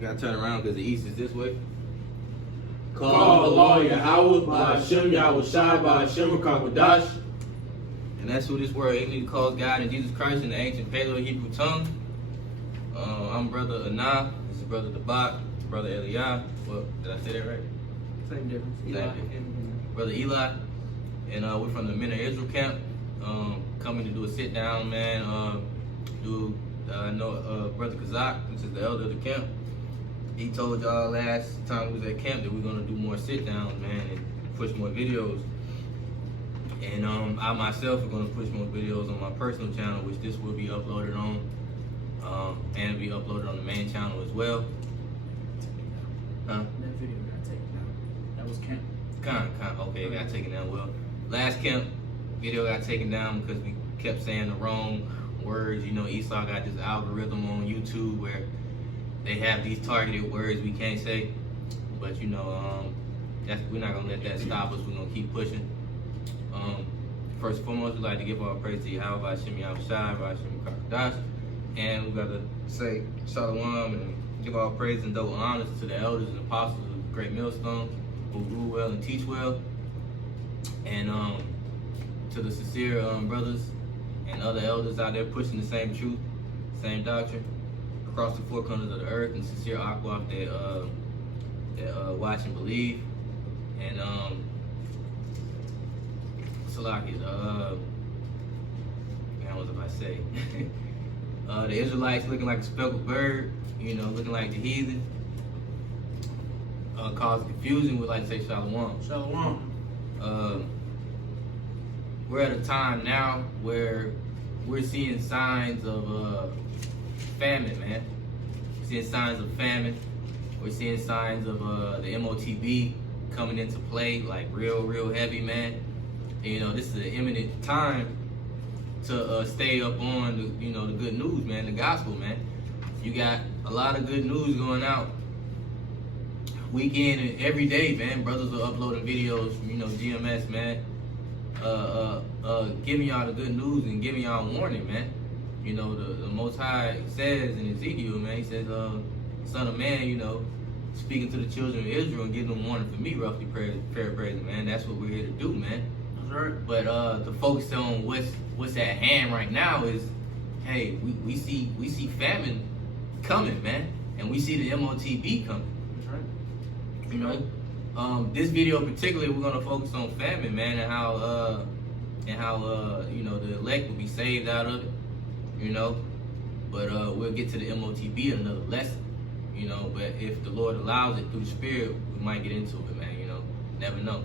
You gotta turn around because the east is this way. Call Allah Yahweh by Hashem Yahweh Shai by Hashem Kakwadash. And that's who this word English calls God and Jesus Christ in the ancient Paleo Hebrew tongue. I'm Brother Anah. This is Brother Dabak. Brother Eliah. Well, did I say that right? Same difference. Eli. Brother Eli. And we're from the Men of Israel camp. Coming to do a sit down, man. I know Brother Kazak, which is the elder of the camp. He told y'all last time we was at camp that we're gonna do more sit downs, man, and push more videos. And I myself are gonna push more videos on my personal channel, which this will be uploaded on, and be uploaded on the main channel as well. That video got taken down. That was camp. Okay, it got taken down. Well, last camp video got taken down because we kept saying the wrong words. You know, Esau got this algorithm on YouTube where they have these targeted words we can't say. But you know, we're not gonna let that stop us. We're gonna keep pushing. First and foremost, we'd like to give all praise to Yahweh by Hashem Yahweh Shai by Hashem Kakwadash. And we gotta say Shalom and give all praise and double honors to the elders and apostles of the Great Millstone who rule well and teach well. And to the sincere brothers and other elders out there pushing the same truth, same doctrine across the four corners of the earth, and sincere aqua that watch and believe. And Salaki, what was I about to say? The Israelites looking like a speckled bird, you know, looking like the heathen, causing confusion. We'd like to say Shalom. Shalom. We're at a time now where we're seeing signs of famine, man. We're seeing signs of famine. We're seeing signs of the MOTB coming into play, like real heavy, man. And, you know, this is an imminent time to stay up on the, you know, the good news, man, the gospel, man. You got a lot of good news going out week in and every day, man. Brothers are uploading videos, you know, GMS, man. Giving y'all the good news and giving y'all a warning, man. You know, the Most High says in Ezekiel, man, he says, Son of Man, you know, speaking to the children of Israel and giving them warning for me, roughly paraphrasing, man. That's what we're here to do, man. That's right. But to focus on what's at hand right now is, hey, we see famine coming, man, and we see the MOTB coming. That's right. You know, this video particularly, we're gonna focus on famine, man, and how you know, the elect will be saved out of it, you know. But we'll get to the MOTB in another lesson, you know. But if the Lord allows it through the Spirit, we might get into it, man. You know, never know.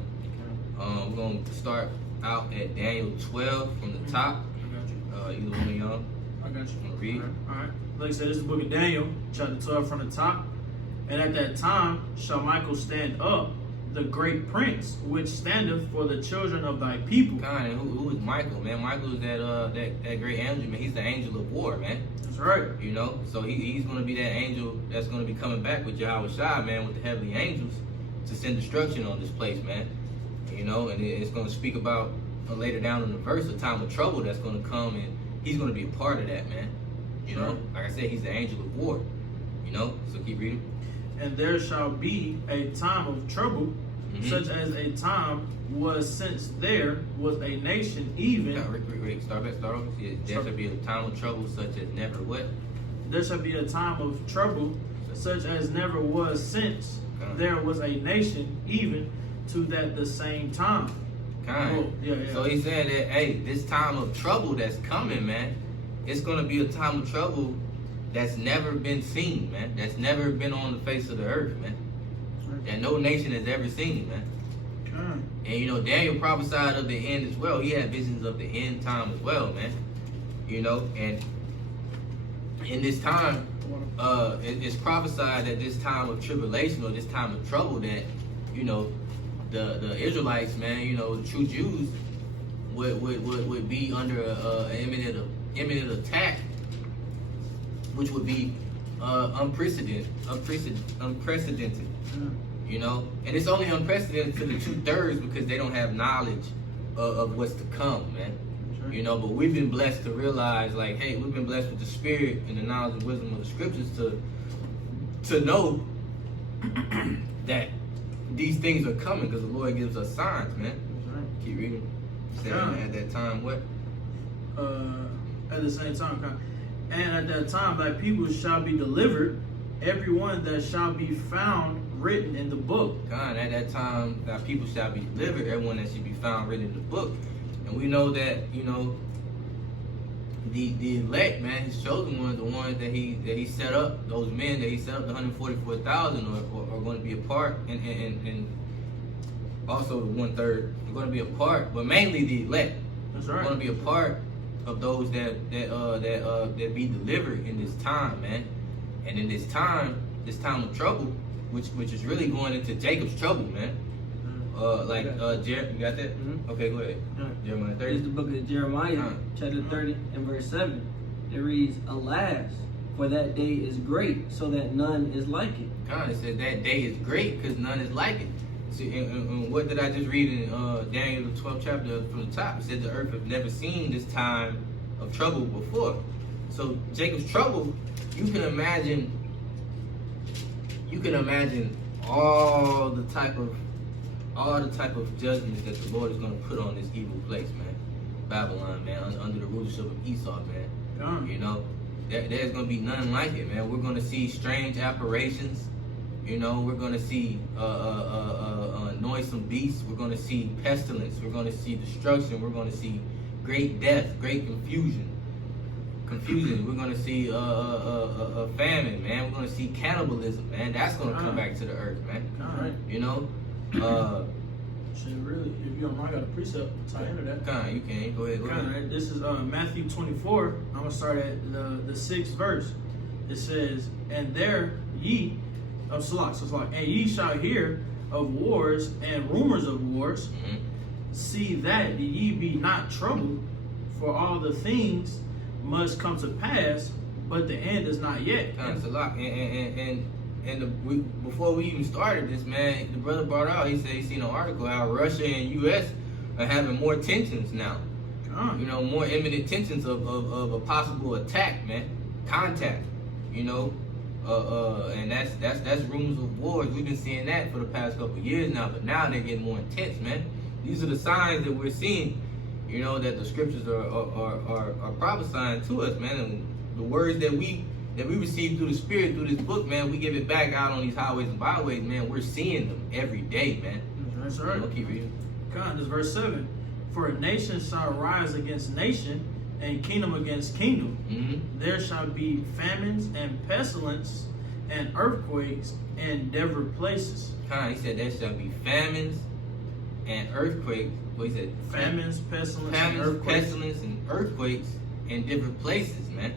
We're gonna start out at Daniel 12 from the top. I got you. Either one of y'all. I got you. Wanna read? All right. Like I said, this is the book of Daniel, chapter 12 from the top. And at that time shall Michael stand up, the great prince, which standeth for the children of thy people. God, and who is Michael, man? Michael is that great angel, man. He's the angel of war, man. That's right. You know, so he's going to be that angel that's going to be coming back with Yahweh Shai, man, with the heavenly angels to send destruction on this place, man. You know, and it's going to speak about later down in the verse, a time of trouble that's going to come, and he's going to be a part of that, man. You know, like I said, he's the angel of war. You know, so keep reading. And there shall be a time of trouble, such as a time was since there was a nation even. Start over. There shall be a time of trouble such as never what? There shall be a time of trouble such as never was since there was a nation even to that the same time. Kind. Yeah. So he's saying that, hey, this time of trouble that's coming, man, it's going to be a time of trouble that's never been seen, man. That's never been on the face of the earth, man. That no nation has ever seen, man. And you know, Daniel prophesied of the end as well. He had visions of the end time as well, man. You know, and in this time, it's prophesied that this time of tribulation or this time of trouble that, you know, the Israelites, man, you know, the true Jews would be under an imminent attack, which would be unprecedented. You know, and it's only unprecedented to the 2/3 because they don't have knowledge of what's to come, man. You know, but we've been blessed to realize, like, hey, we've been blessed with the spirit and the knowledge and wisdom of the scriptures to know that these things are coming, because the Lord gives us signs, man. That's right. Keep reading. Saying Yeah. at that time, what? At the same time, and at that time thy people shall be delivered, everyone that shall be found written in the book. God, at that time, thy people shall be delivered, everyone that should be found written in the book. And we know that, you know, the elect, man, his chosen ones, the ones that he set up, those men that he set up, the 144,000 are going to be a part, and also the 1/3 are going to be a part, but mainly the elect. That's Are right. going to be a part of those that be delivered in this time, man. And in this time of trouble, which is really going into Jacob's trouble, man. You got that? Mhm. Okay, go ahead. Jeremiah It's 30. the book of Jeremiah, chapter 30 and verse 7. It reads, "Alas, for that day is great, so that none is like it." God, it says that day is great because none is like it. See, and what did I just read in Daniel the 12th chapter from the top? It said the earth have never seen this time of trouble before. So Jacob's trouble, you can imagine all the type of judgments that the Lord is going to put on this evil place, man. Babylon, man, under the rulership of Esau, man. Yeah. You know, there's going to be none like it, man. We're going to see strange apparitions. You know, we're going to see noisome beasts. We're going to see pestilence. We're going to see destruction. We're going to see great death, great confusion. We're going to see a famine, man. We're going to see cannibalism, man. That's going to come back to the earth, man. All right. You know, Shit, really, if you don't mind, I got a precept to tie into that. you can go ahead. Right. This is Matthew 24. I'm gonna start at the 6th verse. It says, "And there ye of Salak, and ye shall hear of wars and rumors of wars. Mhm. See that ye be not troubled, for all the things must come to pass, but the end is not yet." It's a lot, before we even started this, man, the brother brought out. He said he seen an article how Russia and U.S. are having more tensions now. You know, more imminent tensions of a possible attack, man, contact. You know, and that's rumors of wars. We've been seeing that for the past couple of years now, but now they're getting more intense, man. These are the signs that we're seeing. You know, that the scriptures are prophesying to us, man, and the words that we receive through the Spirit, through this book, man, we give it back out on these highways and byways, man. We're seeing them every day, man. That's right. I'll keep reading. God, this verse 7. "For a nation shall rise against nation, and kingdom against kingdom. Mm-hmm. There shall be famines and pestilence and earthquakes in different places." He said there shall be famines and earthquakes. What he said? Famines, pestilence, and earthquakes. pestilence, and earthquakes in different places, man.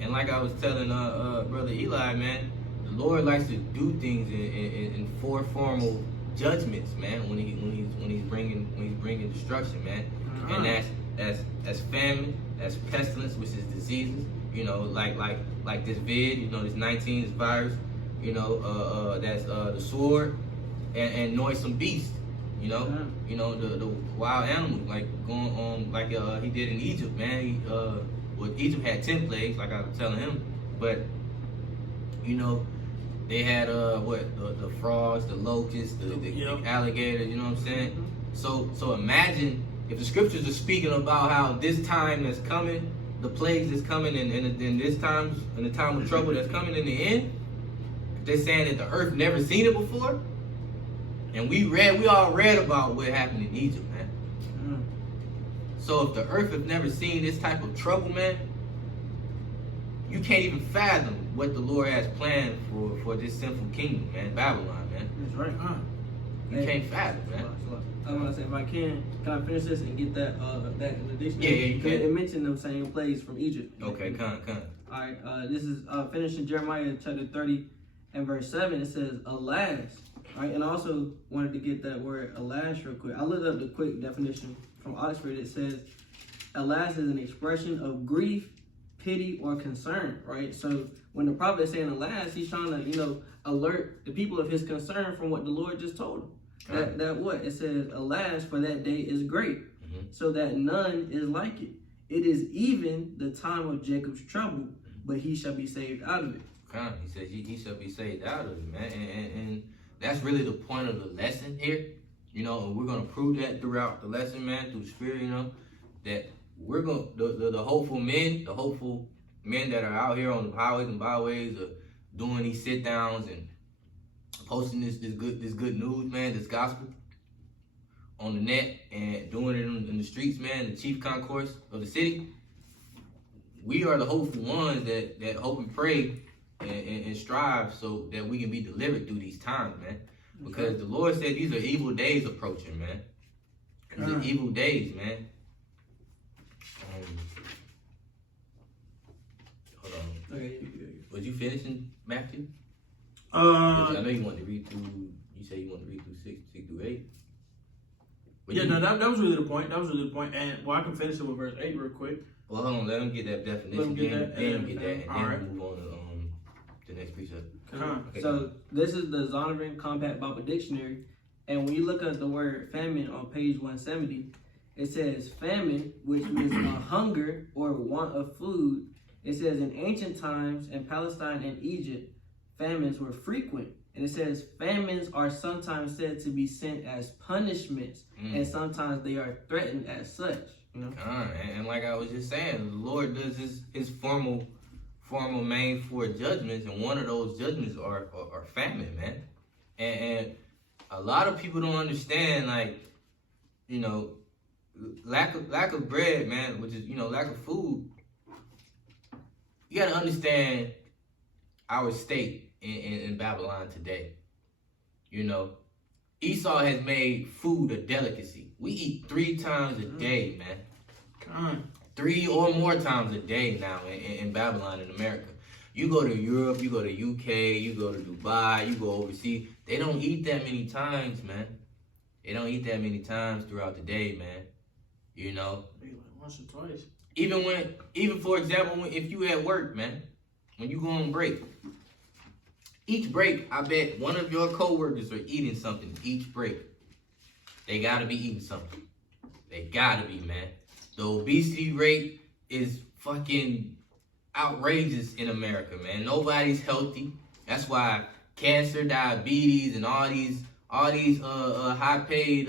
And like I was telling brother Eli, man, the Lord likes to do things in four formal judgments, man. When he's bringing destruction, man. And that's famine, that's pestilence, which is diseases. You know, like this vid, you know, this 19, this virus. You know, that's the sword and noisome beast. You know, the wild animals, like going on, like he did in Egypt, man. Egypt had 10 plagues, like I was telling him, but you know, they had the frogs, the locusts, the alligators. You know what I'm saying? So imagine if the scriptures are speaking about how this time that's coming, the plagues that's coming, and this time, in the time of trouble that's coming in the end. They're saying that the earth never seen it before. And we all read about what happened in Egypt, man. So if the earth have never seen this type of trouble, man, you can't even fathom what the Lord has planned for this sinful kingdom, man, Babylon, man. That's right, You can't fathom, man. I want to say, if I can I finish this and get that in the dictionary? Yeah, you can. It mentioned them same plagues from Egypt. Okay, come. All right, this is finishing Jeremiah chapter 30 and verse 7. It says, "Alas." All right, and I also wanted to get that word alas real quick. I looked up the quick definition from Oxford. It says, "Alas is an expression of grief, pity, or concern." Right. So when the prophet is saying alas, he's trying to alert the people of his concern from what the Lord just told him. That what it says, "Alas, for that day is great, so that none is like it. It is even the time of Jacob's trouble, but he shall be saved out of it." He says he shall be saved out of it, man. And that's really the point of the lesson here. You know, and we're gonna prove that throughout the lesson, man, through the Spirit, you know, that we're gonna the hopeful men that are out here on the highways and byways doing these sit downs and posting this good news, man, this gospel on the net and doing it in the streets, man, the chief concourse of the city. We are the hopeful ones that hope and pray and strive so that we can be delivered through these times, man. Because the Lord said these are evil days approaching, man. These are evil days, man. Hold on. Okay. Was you finishing Matthew? 'Cause I know you wanted to read through. You said you wanted to read through 6 through 8. But Yeah, no, that was really the point. That was really the point. And well, I can finish it with verse 8 real quick. Well, hold on. Let him get that definition. Let him get then that, then get that, and all then right. we'll move on to the next precept. Okay. So this is the Zondervan Compact Bible Dictionary, and when you look at the word famine on page 170, it says famine, which means a hunger or want of food. It says in ancient times in Palestine and Egypt, famines were frequent. And it says famines are sometimes said to be sent as punishments, and sometimes they are threatened as such. You know. And like I was just saying, the Lord does his formal main 4 judgments, and one of those judgments are famine, man. And a lot of people don't understand, like, you know, lack of bread, man, which is, you know, lack of food. You gotta understand our state in Babylon today. You know, Esau has made food a delicacy. We eat 3 times a day, man. 3 or more times a day now in Babylon in America. You go to Europe, you go to UK, you go to Dubai, you go overseas. They don't eat that many times, man. They don't eat that many times throughout the day, man. You know. Maybe like once or twice. Even for example, if you at work, man, when you go on break, each break, I bet one of your coworkers are eating something. Each break, they gotta be eating something. They gotta be, man. The obesity rate is fucking outrageous in America, man. Nobody's healthy. That's why cancer, diabetes, and all these high paid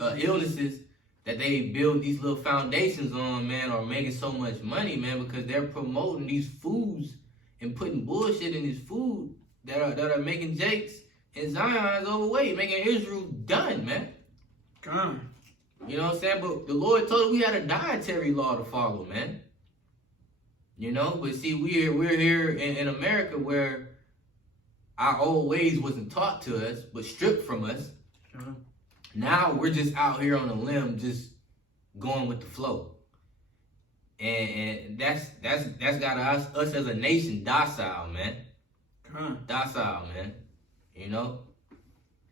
illnesses that they build these little foundations on, man, are making so much money, man, because they're promoting these foods and putting bullshit in this food that are making Jakes and Zion's overweight, making Israel done, man. You know what I'm saying? But the Lord told us we had a dietary law to follow, man. You know, but see, we're here in America where our old ways wasn't taught to us, but stripped from us. Now we're just out here on a limb, just going with the flow. And that's got us as a nation docile, man. Docile, man. You know?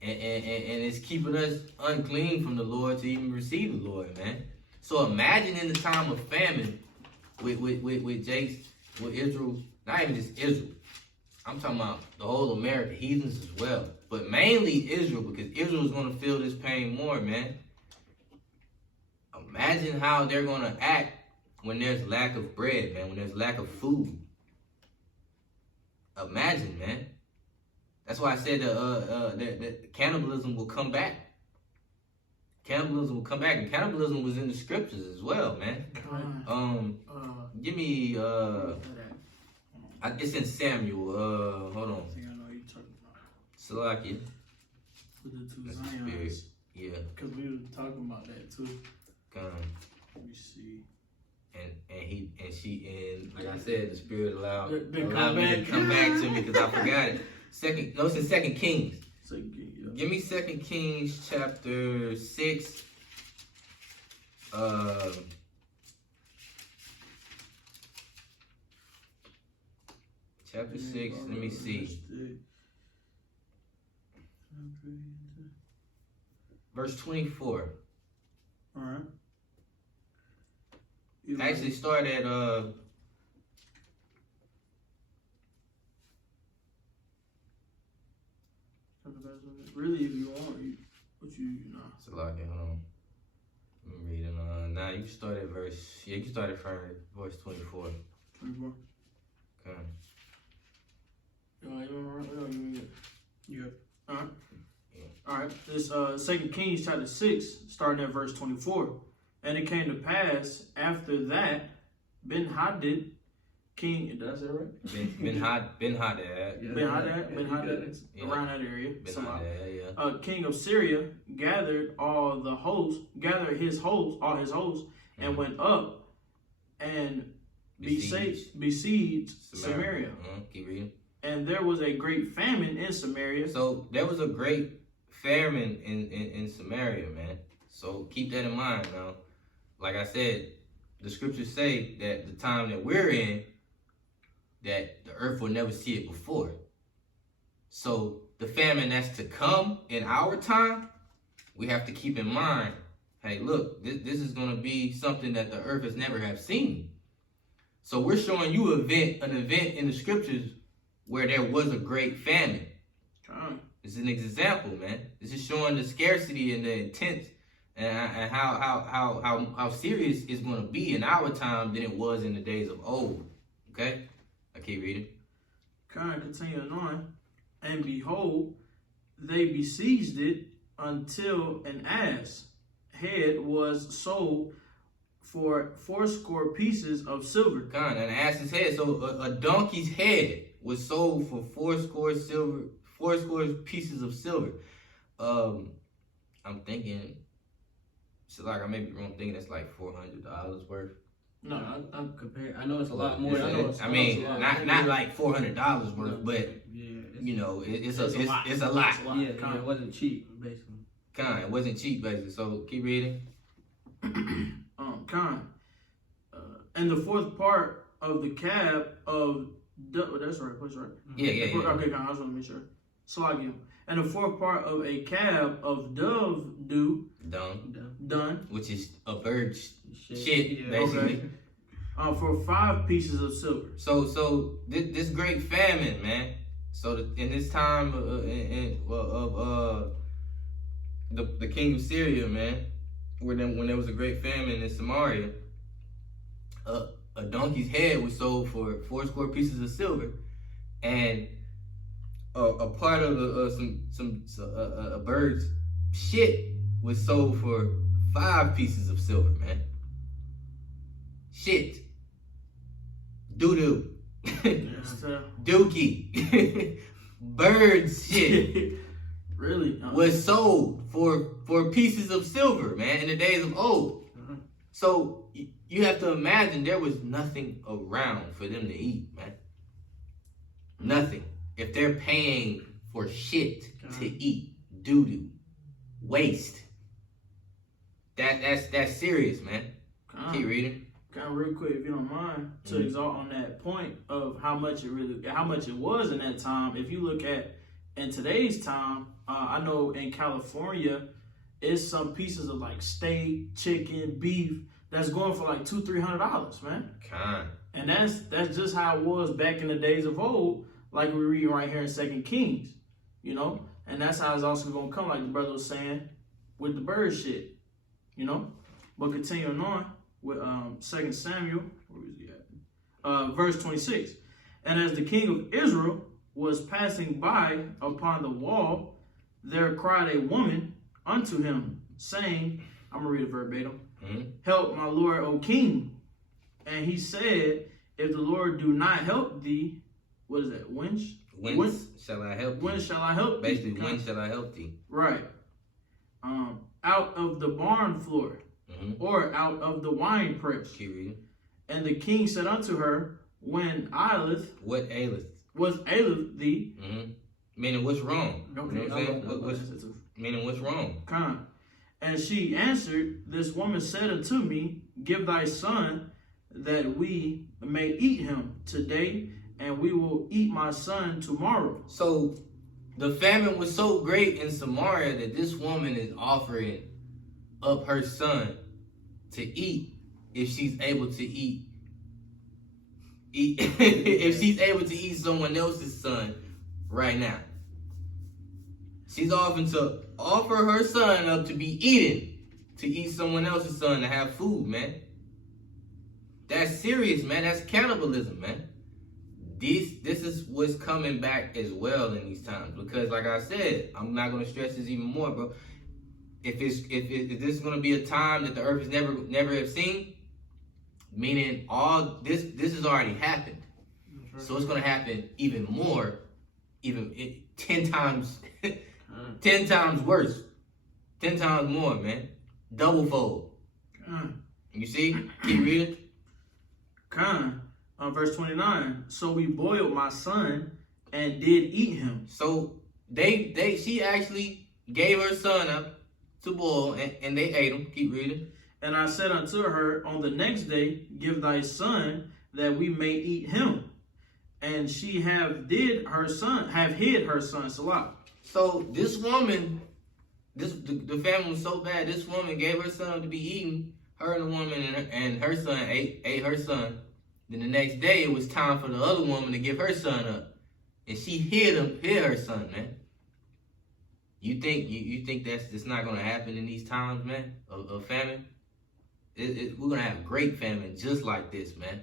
And it's keeping us unclean from the Lord to even receive the Lord, man. So imagine in the time of famine with Jakes, with Israel, not even just Israel. I'm talking about the whole America, heathens as well. But mainly Israel, because Israel is going to feel this pain more, man. Imagine how they're going to act when there's lack of bread, man, when there's lack of food. Imagine, man. That's why I said that cannibalism will come back. Cannibalism will come back, and cannibalism was in the scriptures as well, man. Give me it's in Samuel. Hold on. I think I know what you're talking about. Salakia. With the 2 That's the Zions. spirit. Yeah. Because we were talking about that too. Let me see. And like I said, the spirit allowed They me come to back. come back to me because I forgot it. It's in 2 Kings. So yeah. Give me 2 Kings chapter 6. Chapter 6, let me see. Verse 24. Alright. Actually start at really, if you want, you know. Salakia, hold on. I'm reading now you can start at verse 24. 24. Okay. Yeah. All right. All right. This 2 Kings chapter 6, starting at verse 24. And it came to pass after that, Ben-Hadad, king, did I say it right? Ben-Hadad. Ben-Hadad, Yeah. around that area. Ben-Hadad, yeah. King of Syria gathered all his hosts, and went up and besieged Samaria. Keep reading. And there was a great famine in Samaria. So there was a great famine in Samaria, man. So keep that in mind now. Like I said, the scriptures say that the time that we're in, that the earth will never see it before. So the famine that's to come in our time, we have to keep in mind, hey, look, this is going to be something that the earth has never have seen. So we're showing you an event in the scriptures where there was a great famine. This is an example, man. This is showing the scarcity and the intent and how serious it's going to be in our time than it was in the days of old. Okay? I keep reading. Continuing on. And behold, they besieged it until an ass head was sold for 80 pieces of silver. An ass's head. So a donkey's head was sold for 80 pieces of silver. I'm thinking, so like I may be wrong, thinking it's like $400 worth. No, I'm compared. I know it's a lot more. I mean, not like $400 worth, but you know, it's a lot. Yeah, it wasn't cheap, basically. It wasn't cheap, basically. So keep reading. And the fourth part of the cab of that's right, that's right. Yeah. Okay, I just want to make sure. So again, and the fourth part of a cab of dung, which is a bird shit yeah. basically. Okay. For 5 pieces of silver. So this great famine, man. So in this time of the king of Syria, man, when there was a great famine in Samaria, a donkey's head was sold for 80 pieces of silver, and a part of a bird's shit was sold for 5 pieces of silver, man. Shit. Doo-doo. Dookie. Bird's shit. Really? Was sold for pieces of silver, man, in the days of old. So you have to imagine there was nothing around for them to eat, man. Nothing. If they're paying for shit to eat, doo-doo, waste. That's serious, man. Keep reading. Real quick, if you don't mind, to exalt on that point of how much it was in that time. If you look at in today's time, I know in California, it's some pieces of like steak, chicken, beef that's going for like $200-$300, man. And that's just how it was back in the days of old, like we read right here in 2 Kings, you know. And that's how it's also gonna come, like the brother was saying, with the bird shit, you know. But continuing on with 2 Samuel, where is he at? Verse 26. And as the king of Israel was passing by upon the wall, there cried a woman unto him, saying, I'm going to read it verbatim, help my lord, O king. And he said, if the Lord do not help thee, what is that? When shall I help thee? When shall I help thee? Basically, when shall I help thee? Right. Out of the barn floor, or out of the wine press. Keep reading. And the king said unto her, when aileth. What aileth? What aileth thee? Meaning, what's wrong? Okay. You know what I'm saying? Meaning, what's wrong? And she answered, this woman said unto me, give thy son that we may eat him today, and we will eat my son tomorrow. So the famine was so great in Samaria that this woman is offering up her son to eat if she's able to eat if she's able to eat someone else's son right now. She's offering to offer her son up to be eaten, to eat someone else's son, to have food, man. That's serious, man. That's cannibalism, man. this is what's coming back as well in these times. Because like I said, I'm not gonna stress this even more, bro. If this is gonna be a time that the earth has never have seen, meaning all this has already happened. So it's gonna happen even more, 10 times 10 times worse. 10 times more, man. Double fold. You see? Keep reading. Verse 29. So we boiled my son and did eat him. So she actually gave her son up to boil and they ate him. Keep reading. And I said unto her, on the next day, give thy son that we may eat him. And she have hid her son, Salah. So this woman, the family was so bad. This woman gave her son to be eaten. Her and the woman and her son ate her son. Then the next day it was time for the other woman to give her son up, and she hid her son, man. You think that's not gonna happen in these times, man? Of famine. We're gonna have great famine just like this, man.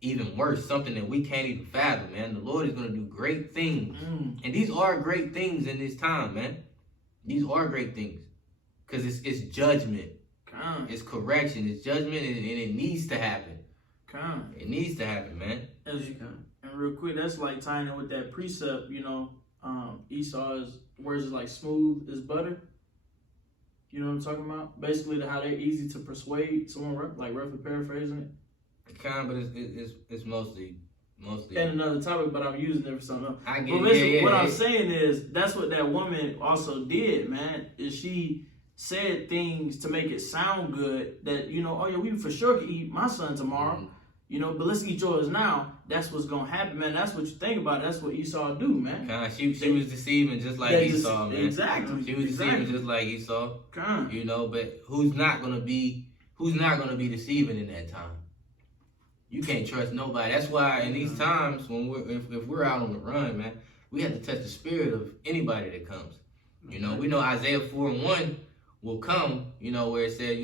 Even worse, something that we can't even fathom, man. The Lord is gonna do great things, and these are great things in this time, man. These are great things, cause it's judgment, it's correction, it's judgment, and it needs to happen. It needs to happen, man. And real quick, that's like tying in with that precept, Esau's words is like smooth as butter. You know what I'm talking about? Basically, how they're easy to persuade someone, like roughly paraphrasing it. But it's mostly. And another topic, but I'm using it for something else. I get but basically, what I'm it. saying is that's what that woman also did, man. Is she said things to make it sound good that oh yeah, we for sure can eat my son tomorrow. But let's eat yours now. That's what's gonna happen, man. That's what you think about. That's what Esau do, man. She was deceiving just like Esau, man. Exactly. She was deceiving just like Esau. But who's not gonna be deceiving in that time? You can't trust nobody. That's why in these times when if we're out on the run, man, we have to test the spirit of anybody that comes. We know Isaiah 4:1 will come. Where it said,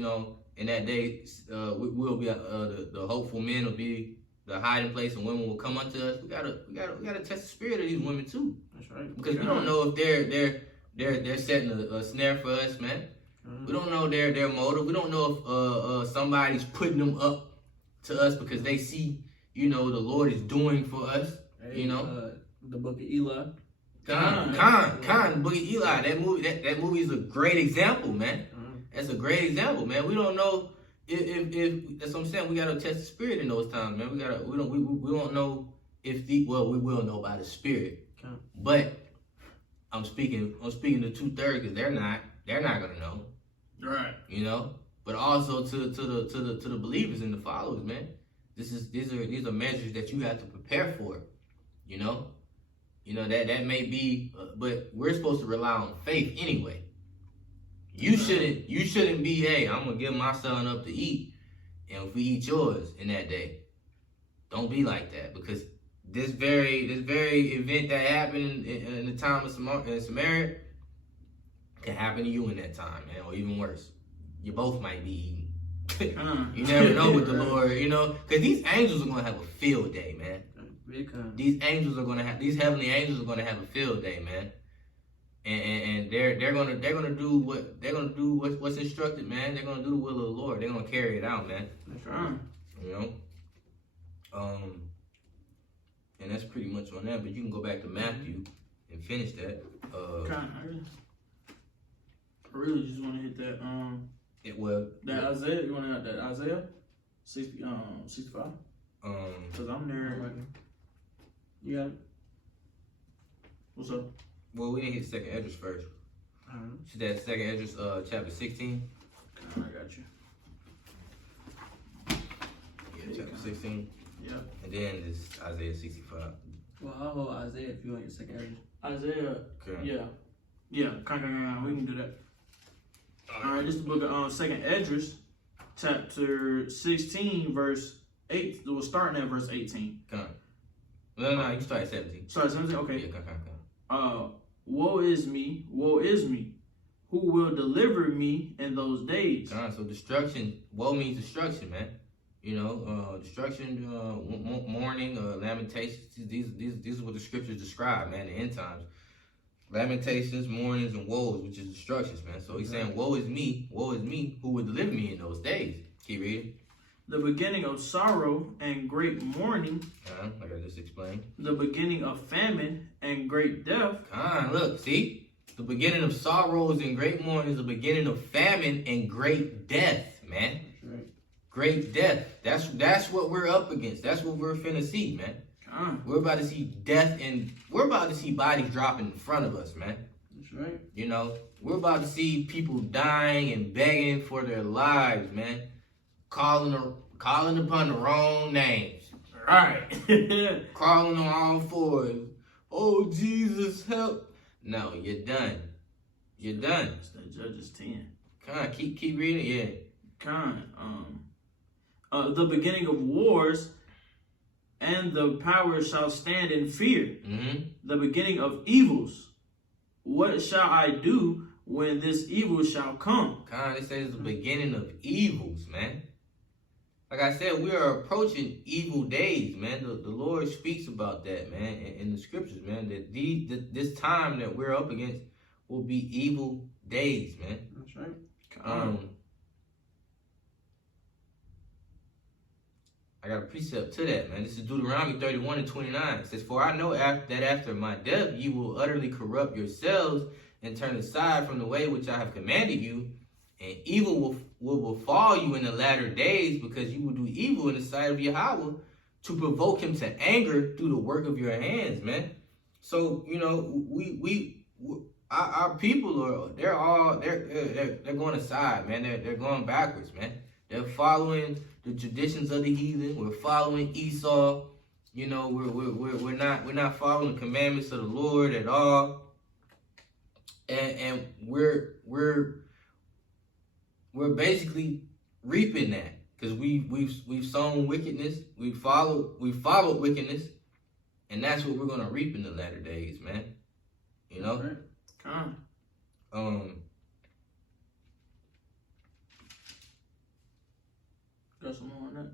in that day, we'll be the hopeful men will be the hiding place, and women will come unto us. We gotta test the spirit of these women too. That's right. Because we don't know if they're setting a snare for us, man. We don't know their motive. We don't know if somebody's putting them up to us because they see, the Lord is doing for us. The book of Eli. The book of Eli. That movie is a great example, man. That's a great example, man. We don't know if that's what I'm saying. We gotta test the spirit in those times, man. We don't know if we will know by the spirit. But I'm speaking to 2/3 because they're not gonna know. Right. But also to the believers and the followers, man. These are measures that you have to prepare for. That may be, but we're supposed to rely on faith anyway. You shouldn't be, hey, I'm gonna give my son up to eat, and if we eat yours in that day, don't be like that, because this very event that happened in the time of Samaria can happen to you in that time, man, or even worse. You both might be eating. You never know with the Lord, because these angels are gonna have a field day, man. These heavenly angels are gonna have a field day, man. And they're gonna do what's instructed, man. They're gonna do the will of the Lord. They're gonna carry it out, man. That's right. And that's pretty much on that. But you can go back to Matthew and finish that. I really just want to hit that. That Isaiah. You want to hit that Isaiah 65? Cause I'm there. You got it. What's up? Well, we didn't hit second Esdras first. Should that second Esdras, chapter 16? I got you. Yeah, chapter 16. Yeah. And then it's Isaiah 65. Well, I'll hold Isaiah if you want your second Esdras. Isaiah. Okay. Yeah. We can do that. All right. This is the book of second Esdras, chapter 16, verse 8. We're starting at verse 18. Come on. No, you can start at 17. Start at 17. Okay. Yeah, come. Woe is me, who will deliver me in those days? So destruction, woe means destruction, man. Destruction, mourning, lamentations. These are what the scriptures describe, man. The end times, lamentations, mournings, and woes, which is destructions, man. So he's saying, woe is me, who would deliver me in those days? Keep reading. The beginning of sorrow and great mourning. Like I just explained. The beginning of famine and great death. Look, see? The beginning of sorrows and great mourning is the beginning of famine and great death, man. That's right. Great death. That's what we're up against. That's what we're finna see, man. We're about to see death, and we're about to see bodies dropping in front of us, man. That's right. We're about to see people dying and begging for their lives, man. Calling upon the wrong names. Right. Crawling on all fours. Oh, Jesus, help. No, you're done. You're done. It's that Judges 10. Keep reading, yeah. The beginning of wars, and the powers shall stand in fear. Mm-hmm. The beginning of evils. What shall I do when this evil shall come? It says the beginning of evils, man. Like I said, we are approaching evil days, man. The Lord speaks about that, man, in the scriptures, man. That this time that we're up against will be evil days, man. That's right. I got a precept to that, man. This is Deuteronomy 31:29. It says, "For I know that after my death you will utterly corrupt yourselves and turn aside from the way which I have commanded you, and evil will befall you in the latter days, because you will do evil in the sight of Yahweh to provoke him to anger through the work of your hands," man. So, our people they're going aside, man. They're going backwards, man. They're following the traditions of the heathen. We're following Esau. We're not following the commandments of the Lord at all. And we're basically reaping that, because we've sown wickedness. We followed wickedness, and that's what we're gonna reap in the latter days, man. Right. Got some more on that?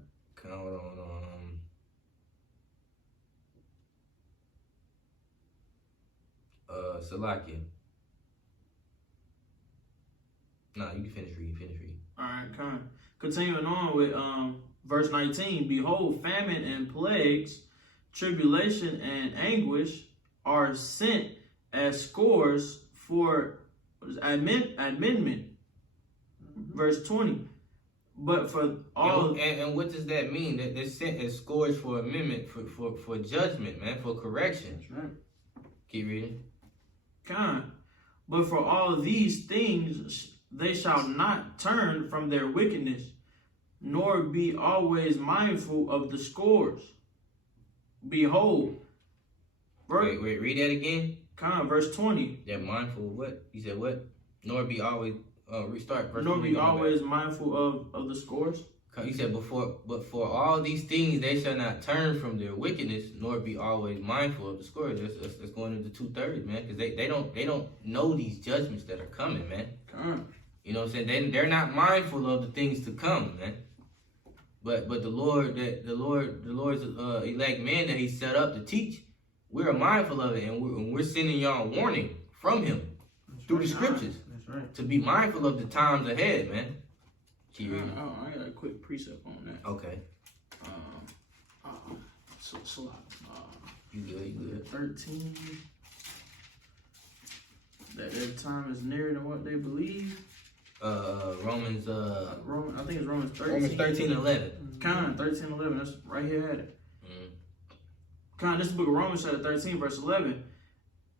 Salakia. No, you can finish reading. All right, continuing on with verse 19. Behold, famine and plagues, tribulation and anguish are sent as scores for amendment. Verse 20. But for all and what does that mean? That they're sent as scores for amendment, for judgment, man, for correction. That's right. Keep reading. But for all these things they shall not turn from their wickedness, nor be always mindful of the scores. Behold. Wait, read that again. Verse 20. They're mindful of what? You said what? Nor be always restart verse 20. Nor be always mindful of the scores. You said but for all these things they shall not turn from their wickedness, nor be always mindful of the scores. That's going into 2/3, man, because they don't know these judgments that are coming, man. You know what I'm saying? They're not mindful of the things to come, man. But the Lord's elect men that He set up to teach, we're mindful of it, and we're sending y'all warning from Him through the scriptures. That's right. To be mindful of the times ahead, man. I got a quick precept on that. Okay. You good. 13. That their time is nearer than what they believe. Romans. I think it's Romans 13. Romans 13:11. 13:11. That's right here at it. This book of Romans chapter 13, verse 11.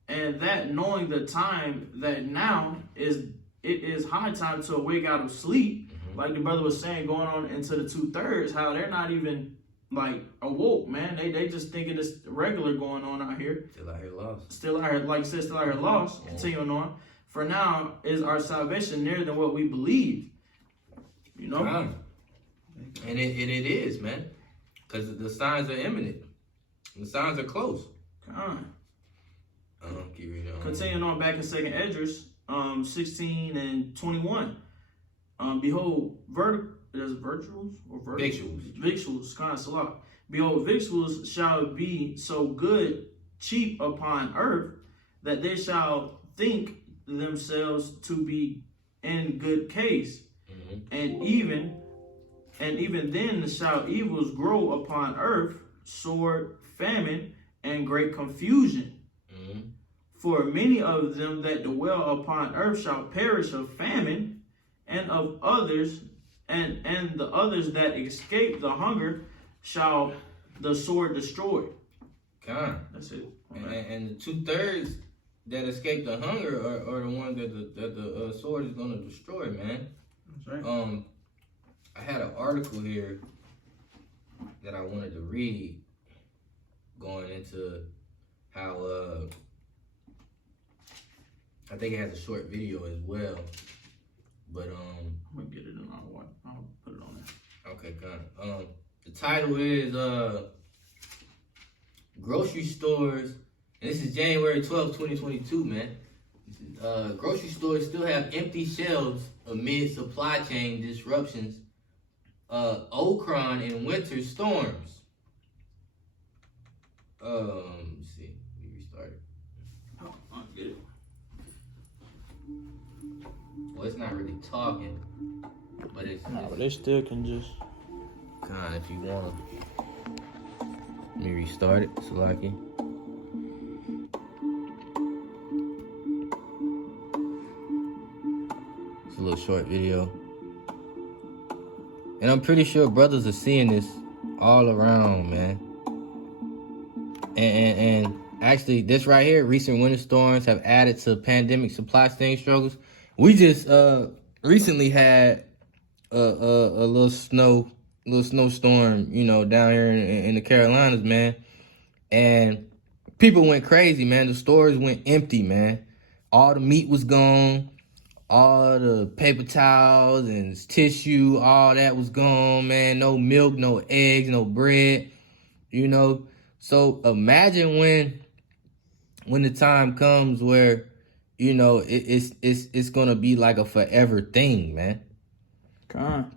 And that knowing the time that now it is high time to awake out of sleep. Like the brother was saying, going on into the 2/3, how they're not even like awoke, man. They just thinking it's regular going on out here. Still out here lost. Still out here, like you said, still out here lost. Continuing on. For now is our salvation nearer than what we believe. And it is, man. Because the signs are imminent. The signs are close. Keep reading on. Continuing on back in 2nd Esdras, 16 and 21. Behold, There's virtuals or Victuals. Victuals, kind of salah. Behold, victuals shall be so good, cheap upon earth, that they shall think themselves to be in good case, and even then shall evils grow upon earth, sword, famine, and great confusion. For many of them that dwell upon earth shall perish of famine, and of others, and the others that escape the hunger shall the sword destroy. That's it. And the 2/3 that escape the hunger are the ones that the sword is gonna destroy, man. That's right. I had an article here that I wanted to read going into how I think it has a short video as well. But I'm gonna get it and I'll put it on there. okay, kind. The title is grocery stores, and this is January 12th, 2022, man. Grocery stores still have empty shelves amid supply chain disruptions, Omicron and winter storms. Let's see, let me restart it. Oh, I'll get it. Well, it's not really talking, but it's They still can just. kind if you want. Let me restart it, Salaki. It's a little short video. And I'm pretty sure brothers are seeing this all around, man. And actually, this right here, recent winter storms have added to pandemic supply chain struggles. We just recently had a little snowstorm, you know, down here in the Carolinas, man. And people went crazy, man. The stores went empty, man. All the meat was gone. All the paper towels and tissue, all that was gone, man. No milk, no eggs, no bread, you know. So imagine when the time comes where, you know, it's gonna be like a forever thing, man.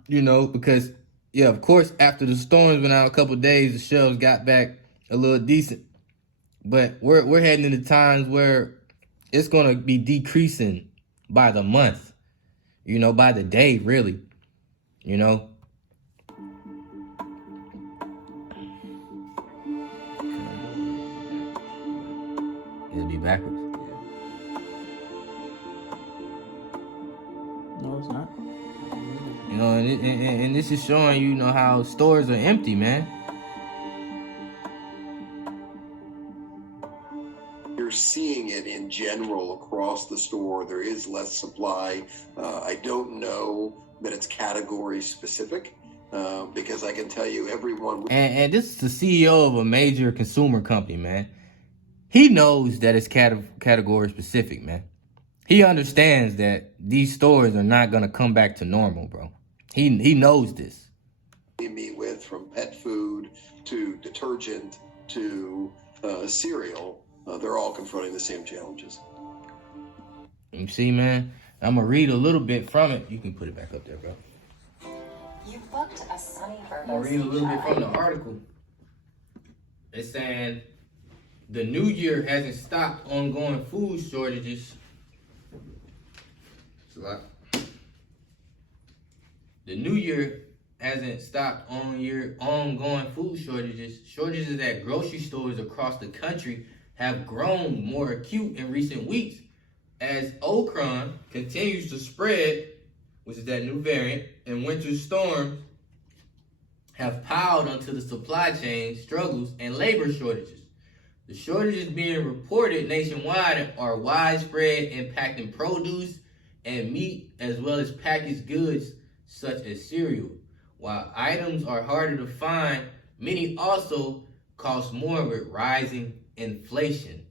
You know, because yeah, of course, after the storms went out a couple of days, the shelves got back a little decent. But we're heading into times where it's gonna be decreasing by the month, you know, by the day, really, you know. It'll be backwards. No, it's not. You know, and this is showing you know how stores are empty, man. You're seeing it in general across the store. There is less supply. I don't know that it's category specific because I can tell you everyone. And this is the CEO of a major consumer company, man. He knows that it's category specific, man. He understands that these stores are not gonna come back to normal, bro. He knows this. We meet with, from pet food to detergent to cereal, they're all confronting the same challenges. You see, man? I'm gonna read a little bit from it. You can put it back up there, bro. You booked a sunny I'm gonna read a little bit from the article. It's saying the new year hasn't stopped ongoing food shortages. It's a lot. The new year hasn't stopped ongoing food shortages. Shortages at grocery stores across the country have grown more acute in recent weeks as Omicron continues to spread, which is that new variant, and winter storms have piled onto the supply chain struggles and labor shortages. The shortages being reported nationwide are widespread, impacting produce and meat as well as packaged goods such as cereal. While items are harder to find, many also cost more with rising inflation.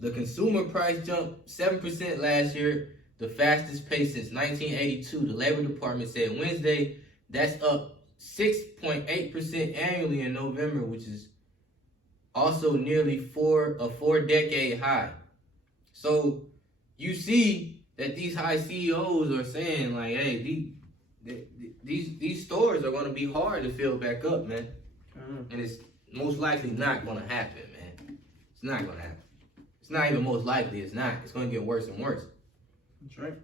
The consumer price jumped 7% last year, the fastest pace since 1982. The Labor Department said Wednesday that's up 6.8% annually in November, which is also nearly a four-decade high. So you see that these high CEOs are saying, like, hey, these stores are going to be hard to fill back up, man. And it's most likely not going to happen, man. It's not going to happen. It's not even most likely. It's not. It's going to get worse and worse. That's right.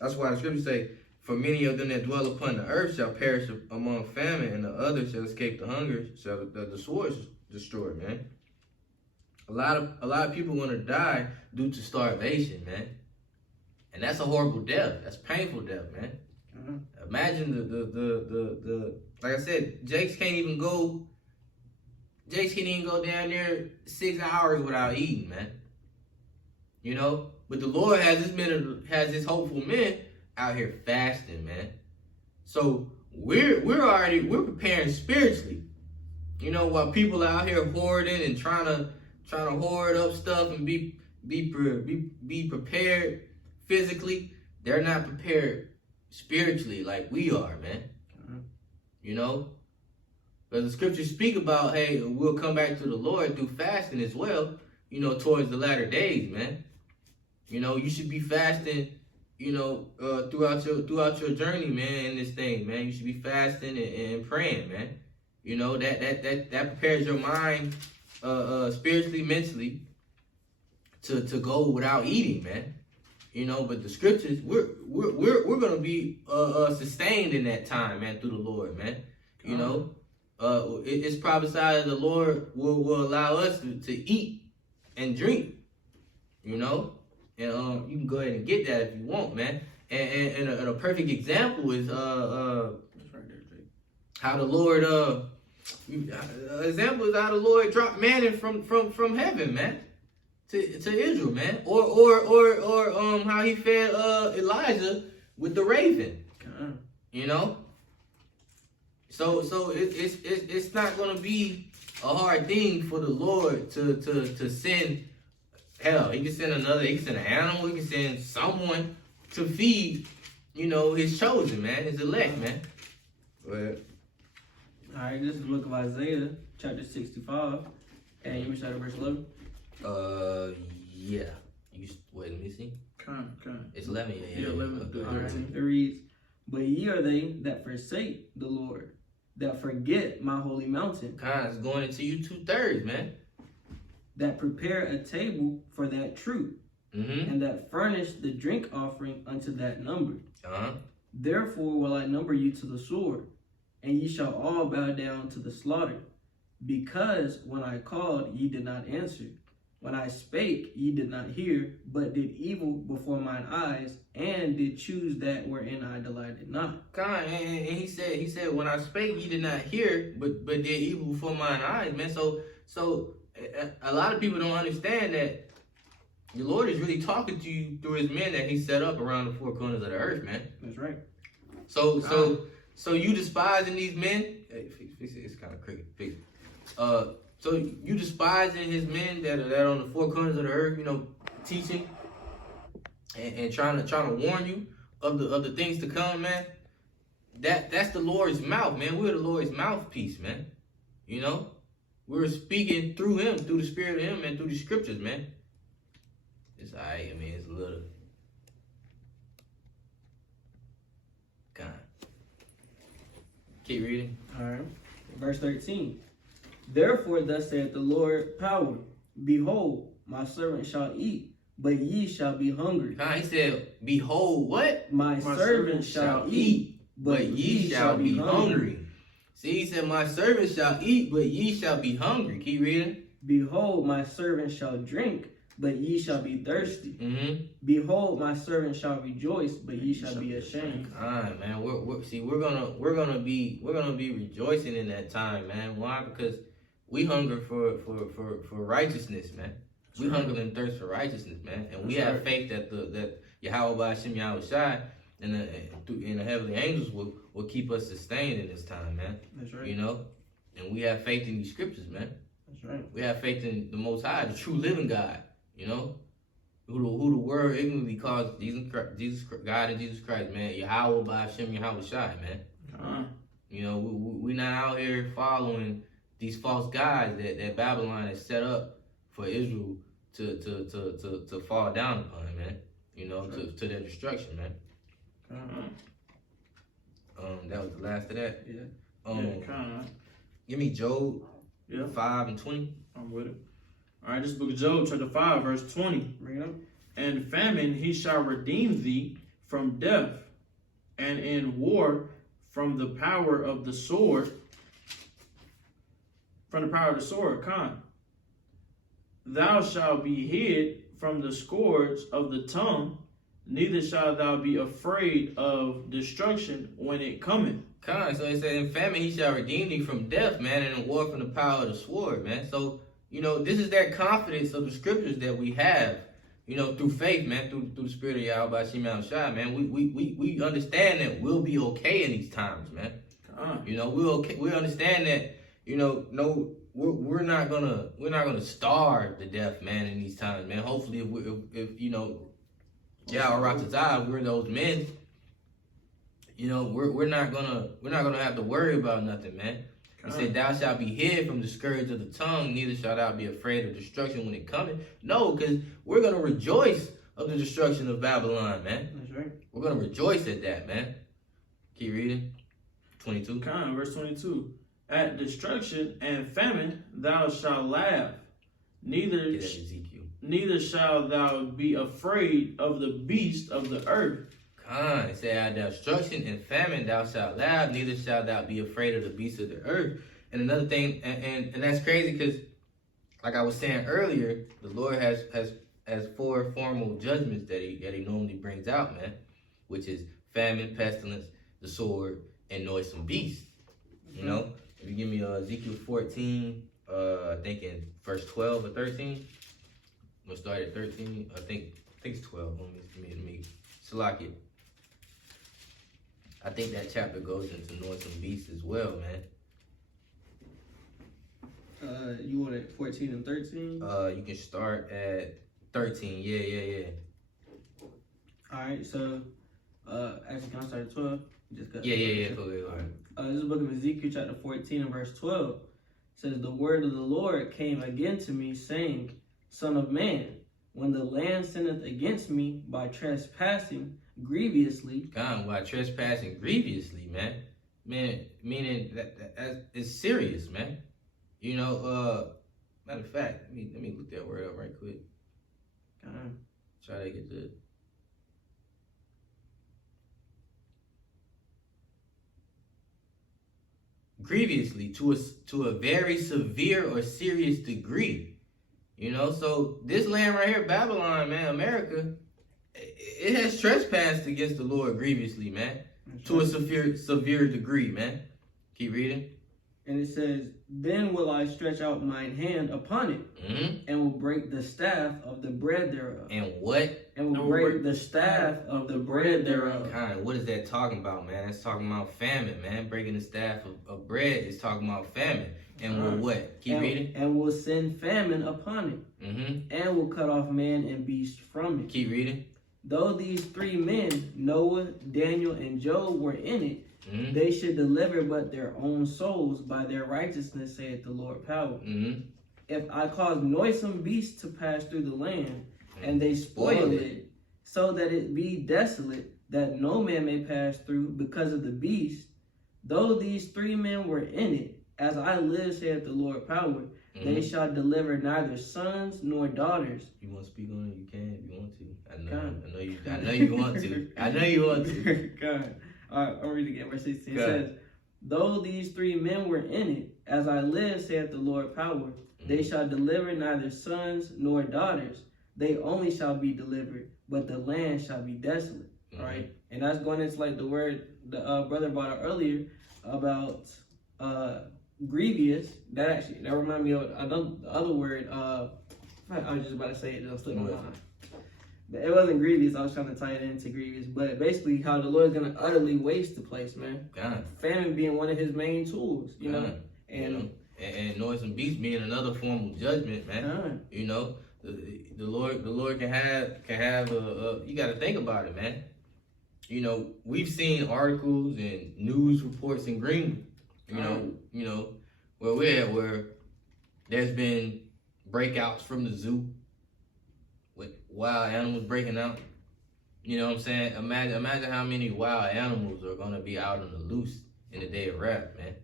That's why the scriptures say, for many of them that dwell upon the earth shall perish among famine, and the others shall escape the hunger, shall the sword destroy, man. A lot of people want to die due to starvation, man. And that's a horrible death. That's painful death, man. Imagine the like I said, Jakes can't even go down there 6 hours without eating, man. You know? But the Lord has his hopeful men out here fasting, man. So we're preparing spiritually. You know, while people are out here hoarding and trying to hoard up stuff and be prepared physically, they're not prepared spiritually like we are, man. You know? But the scriptures speak about, hey, we'll come back to the Lord through fasting as well, you know, towards the latter days, man. You know, you should be fasting, you know, throughout your journey, man, in this thing, man. You should be fasting and praying, man. You know, that prepares your mind spiritually, mentally to go without eating, man. You know, but the scriptures, we're gonna be sustained in that time, man, through the Lord, man. You know, it's prophesied that the Lord will allow us to eat and drink. You know, and you can go ahead and get that if you want, man. And a perfect example is That's right there, Jake. how the Lord example is how the Lord dropped manna from heaven, man, to Israel, man, or how he fed Elijah with the raven, you know. So it's not gonna be a hard thing for the Lord to send. Hell, he can send an animal, he can send someone to feed, you know, his chosen, man, his elect, man. But Alright, this is the book of Isaiah, chapter 65. And you want me to start at verse 11? Yeah. Wait, let me see. Kind. It's 11, Yeah, 11 to Alright, 13. it reads, but ye are they that forsake the Lord, that forget my holy mountain, It's going into you 2/3, man. that prepare a table for that troop, Mm-hmm. and that furnish the drink offering unto that number. Uh-huh. Therefore will I number you to the sword, and ye shall all bow down to the slaughter. Because when I called, ye did not answer. When I spake, ye did not hear, but did evil before mine eyes, and did choose that wherein I delighted not. And he said, when I spake, ye did not hear, but did evil before mine eyes, man. So a lot of people don't understand that the Lord is really talking to you through his men that he set up around the four corners of the earth, man. That's right. So you despising these men? Hey, fix it. It's kind of cricket. Fix it. So you despising his men that are on the four corners of the earth, you know, teaching and trying to warn you of the things to come, man. That's the Lord's mouth, man. We're the Lord's mouthpiece, man. You know, we're speaking through him, through the spirit of him, and through the scriptures, man. It's alright. I mean, it's a little. God. Keep reading. All right. Verse 13. Therefore thus saith the Lord power, behold, my servant shall eat, but ye shall be hungry. He said, behold, what? My servant shall eat, but ye shall be hungry. See, he said, my servant shall eat, but ye shall be hungry. Keep reading. Behold, my servant shall drink, but ye shall be thirsty. Mm-hmm. Behold, my servant shall rejoice, but ye shall be ashamed. Man, we're gonna be rejoicing in that time, man. Why? Because we hunger for righteousness, man. We hunger and thirst for righteousness, man. And we have faith that Yahweh B'Hashem Yahweh Shai and the heavenly angels will keep us sustained in this time, man. That's right. You know? And we have faith in these scriptures, man. That's right. We have faith in the Most High, the true living God, you know? Who the world ignorantly calls Jesus God and Jesus Christ, man. Yahweh B'Hashem Yahweh Shai, man. You know, we're not out here following these false gods that Babylon has set up for Israel to fall down upon, man. you know, to their destruction, man. That was the last of that. Yeah. Give me Job Yeah. 5 and 20. I'm with it. All right, this book of Job, chapter 5, verse 20. Bring it up. And famine he shall redeem thee from death, and in war from the power of the sword. From the power of the sword, Khan. Thou shalt be hid from the scourge of the tongue, neither shalt thou be afraid of destruction when it cometh. Con, so he said, in famine he shall redeem thee from death, man, and in war from the power of the sword, man. So, you know, this is that confidence of the scriptures that we have, you know, through faith, man, through the spirit of Yahweh Shema Shai, man. We understand that we'll be okay in these times, man. You know, we understand that, you know, we're not gonna starve to death, man, in these times, man. Hopefully, if you know, Yahweh Ratazah, we're those men. You know, we're not gonna have to worry about nothing, man. He said, "Thou shalt be hid from the scourge of the tongue; neither shalt thou be afraid of destruction when it cometh." No, because we're gonna rejoice of the destruction of Babylon, man. That's right. We're gonna rejoice at that, man. Keep reading. 22. Verse 22. At destruction and famine thou shalt laugh, neither Get that Ezekiel. neither shalt thou be afraid of the beast of the earth. It said, at destruction and famine thou shalt laugh, neither shalt thou be afraid of the beasts of the earth. And another thing, and that's crazy because, like I was saying earlier, the Lord has 4 formal judgments that he normally brings out, man, which is famine, pestilence, the sword, and noisome beasts. You know, if you give me Ezekiel 14, I think in verse 12 or 13. We'll start at 13. I think it's 12. Let me select it. I think that chapter goes into noisome beasts as well, man. You want it 14 and 13? You can start at 13. Yeah. Alright, so actually can I start at 12? Just cut. Yeah. Cool. All right. This is the book of Ezekiel chapter 14 and verse 12. It says, the word of the Lord came again to me, saying, Son of man, when the land sinneth against me by trespassing grievously. God, by trespassing grievously, man. Meaning that it's serious, man. You know, matter of fact, let me look that word up right quick. Try to get the grievously to a very severe or serious degree. You know, so this land right here, Babylon, man, America, it has trespassed against the Lord grievously, man. To a severe degree, man. Keep reading. And it says, then will I stretch out mine hand upon it, and will break the staff of the bread thereof. And what? And will break the staff of the bread thereof. What is that talking about, man? It's talking about famine, man. Breaking the staff of bread is talking about famine. And will what? Keep reading. And will send famine upon it, and will cut off man and beast from it. Keep reading. Though these 3 men, Noah, Daniel, and Job, were in it, they should deliver but their own souls by their righteousness, saith the Lord power. If I cause noisome beasts to pass through the land, and they spoil it, so that it be desolate, that no man may pass through because of the beast, though these 3 men were in it, as I live, saith the Lord power, they shall deliver neither sons nor daughters. You want to speak on it? You can if you want to. I know you want to. I know you want to. God. Alright, I'll read again. Verse 16 says, though these 3 men were in it, as I live, saith the Lord power, they shall deliver neither sons nor daughters. They only shall be delivered, but the land shall be desolate. Right? And that's going into like the word the brother brought up earlier about grievous. That reminded me of the other word. I was just about to say it, it'll slip my mind. It wasn't grievous. I was trying to tie it into grievous, but basically how the Lord's gonna utterly waste the place, man. Famine being one of His main tools, you know, and noisome beasts being another form of judgment, man. You know, the Lord can have you got to think about it, man. You know, we've seen articles and news reports in Greenland. You know where we're at, where there's been breakouts from the zoo with wild animals breaking out. You know what I'm saying? Imagine how many wild animals are gonna be out on the loose in the day of wrath, man.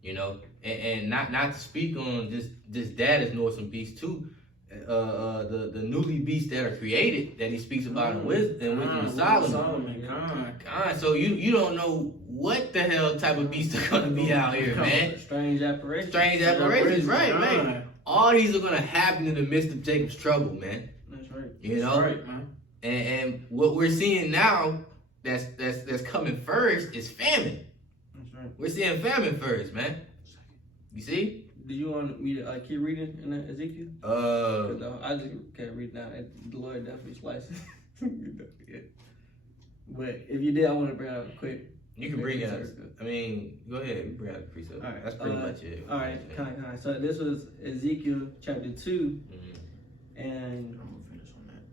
You know, and not to speak on just that is Northern beasts too. The newly beasts that are created that he speaks about in wisdom of Solomon. God, so you don't know what the hell type of beasts are gonna be out here, man. Strange apparitions. Strange apparitions, right, man. All these are gonna happen in the midst of Jacob's trouble, man. That's right. You know, right, man. And what we're seeing now that's coming first is famine. That's right. We're seeing famine first, man. You see? Did you want me to keep reading in Ezekiel? I just can't read now. The Lord definitely slices. But if you did, I want to bring out quick. You can bring out. I mean, go ahead. You bring out the precept. All right. That's pretty much it. All right. Kind. So this was Ezekiel chapter 2, and I'm gonna finish on that.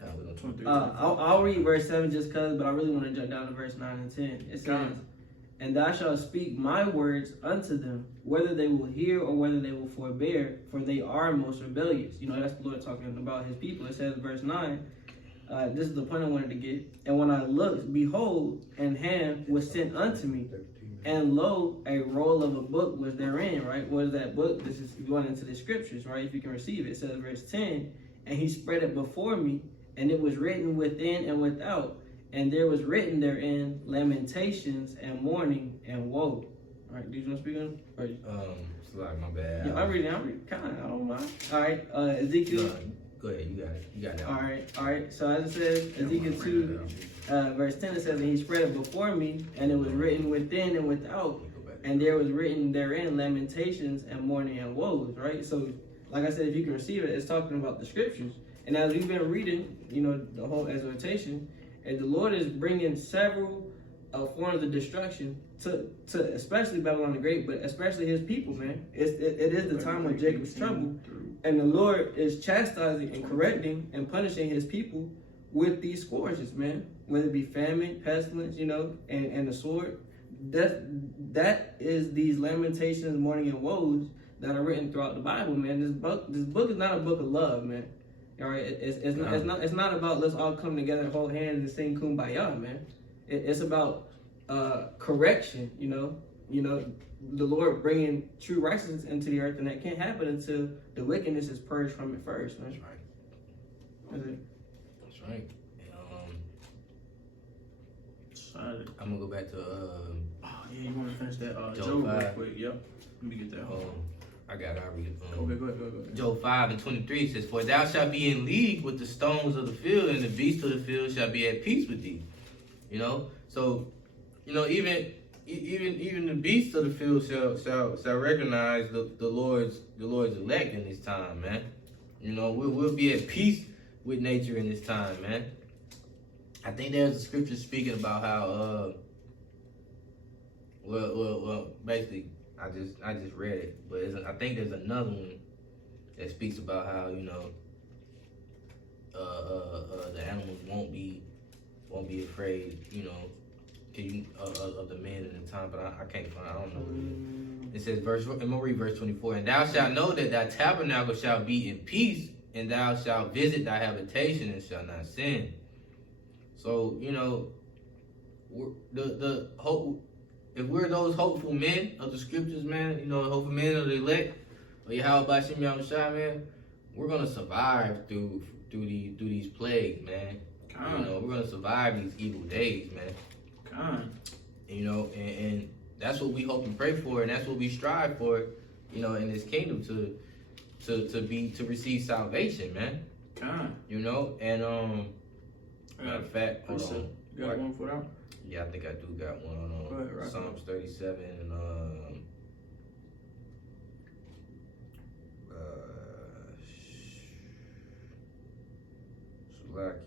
Kind of 23. I'll read verse 7 just cause, but I really want to jump down to verse 9 and 10. It says, God. "And thou shalt speak my words unto them, whether they will hear or whether they will forbear, for they are most rebellious." You know, that's the Lord talking about his people. It says, verse 9, this is the point I wanted to get. "And when I looked, behold, an hand was sent unto me, and lo, a roll of a book was therein." Right? What is that book? This is going into the scriptures, right? If you can receive it. It says, verse 10, "And he spread it before me, and it was written within and without. And there was written therein lamentations and mourning and woe." All right, do you want to speak on it? it's like my bad. Yeah, I'm reading. Kind of. I don't mind. All right, Ezekiel. No, go ahead. You got that. All right. So as it says, Ezekiel 2, verse 10, it says, "And he spread it before me, and it was written within and without. And there was written therein lamentations and mourning and woes." Right. So, like I said, if you can receive it, it's talking about the scriptures. And as we've been reading, you know, the whole exhortation. And the Lord is bringing several forms of destruction to especially Babylon the Great, but especially his people, man. It is the time of Jacob's trouble. And the Lord is chastising and correcting and punishing his people with these scourges, man. Whether it be famine, pestilence, you know, and the sword. That is these lamentations, mourning, and woes that are written throughout the Bible, man. This book is not a book of love, man. All right, it's not about let's all come together and hold hands and sing kumbaya, man. It's about correction, you know, the Lord bringing true righteousness into the earth, and that can't happen until the wickedness is purged from it first, man. That's right. That's it. That's right. Solid. I'm gonna go back to Oh yeah, you want to finish that Job Job real 5. quick? Yep. Let me get that. I got it. I'll read it. Okay, go ahead. Job 5:23 says, "For thou shalt be in league with the stones of the field, and the beasts of the field shall be at peace with thee." You know, so you know even the beasts of the field shall recognize the Lord's elect in this time, man. You know, we'll be at peace with nature in this time, man. I think there's a scripture speaking about how well basically. I just read it, but I think there's another one that speaks about how, you know, the animals won't be afraid, you know, of the men in the time, but I can't find. I don't know what it is. It says I'm gonna read verse 24. "And thou shalt know that thy tabernacle shall be in peace, and thou shalt visit thy habitation and shall not sin." So you know, the hope. If we're those hopeful men of the scriptures, man, you know, hopeful men of the elect, or Yahweh Shem Yahushua, man, we're gonna survive through these plagues, man. You know, we're gonna survive these evil days, man. You know, and that's what we hope and pray for, and that's what we strive for, you know, in this kingdom to receive salvation, man. You know, and matter of fact, hold on. You got one for that? Yeah, I think I do got one on Go ahead, right. Psalms 37 and Slovakia.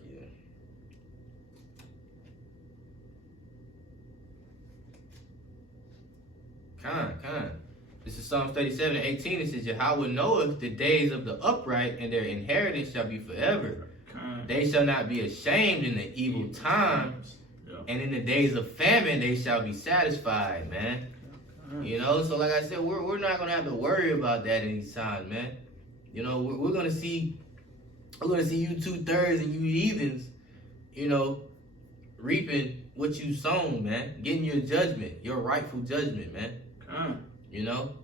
This is Psalms 37 and 18. It says, "Yahweh knoweth the days of the upright, and their inheritance shall be forever. They shall not be ashamed in the evil times. And in the days of famine, they shall be satisfied," man. You know, so like I said, we're not gonna have to worry about that in these times, man. You know, we're gonna see you 2/3 and you heathens you know, reaping what you sown, man. Getting your judgment, your rightful judgment, man. You know,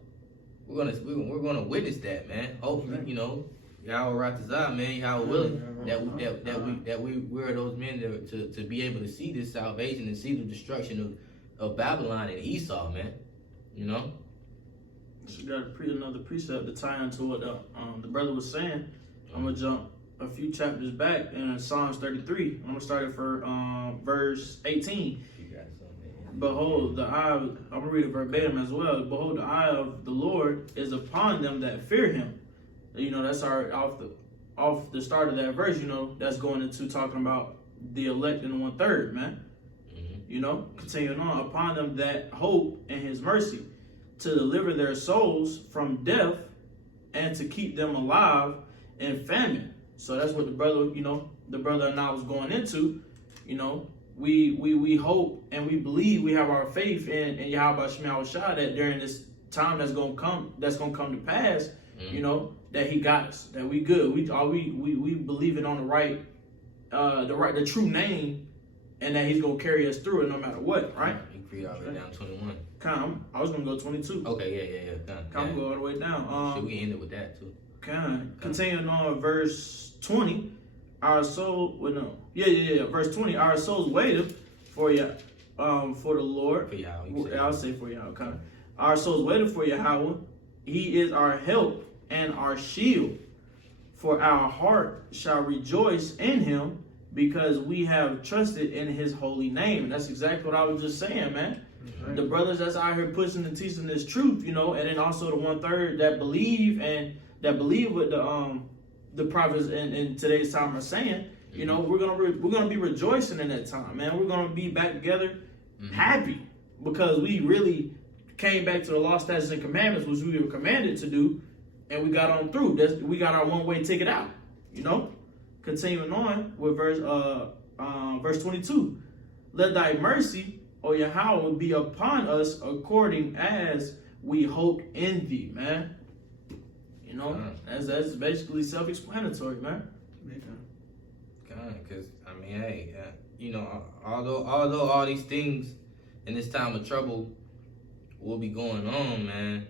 we're gonna witness that, man. Hopefully, you know, Yahweh Ratazah, man, Yahweh willing, that we're those men to be able to see this salvation and see the destruction of Babylon and Esau, man. You know. So you got another precept to tie into what the brother was saying. I'm gonna jump a few chapters back in Psalms 33. I'm gonna start it for verse 18. Behold, I'm gonna read it verbatim as well. Behold, the eye of the Lord is upon them that fear him. You know, that's off the start of that verse, you know, that's going into talking about the elect in 1/3, man. You know, continuing on, upon them that hope in his mercy, to deliver their souls from death and to keep them alive in famine. So that's what the brother and I was going into. You know, we hope and we believe, we have our faith in Yahweh Shema Shah, that during this time that's gonna come to pass, you know, that he got us, that we good. We believe it on the true name, and that he's gonna carry us through it no matter what, right? You can read all the way down 21. I was gonna go 22. Okay, yeah. Come go all the way down. Should we end it with that too? Continuing on verse 20, verse 20, our souls waited for you, for the Lord. For Yahweh. I'll say for Yahweh. Our souls waited for Yahweh. He is our help and our shield. For our heart shall rejoice in him, because we have trusted in his holy name. And that's exactly what I was just saying, man. Right. The brothers that's out here pushing and teaching this truth, you know, and then also the 1/3 that believe what the prophets in today's time are saying. You know, we're gonna be rejoicing in that time, man. We're gonna be back together, happy, because we really came back to the law, statutes, and commandments, which we were commanded to do, and we got on through. We got our one-way ticket out. You know, continuing on with verse 22. Let thy mercy, O Yahweh, be upon us according as we hope in thee, man. You know, that's basically self-explanatory, man. Because I mean, hey, you know, although all these things in this time of trouble will be going on, man,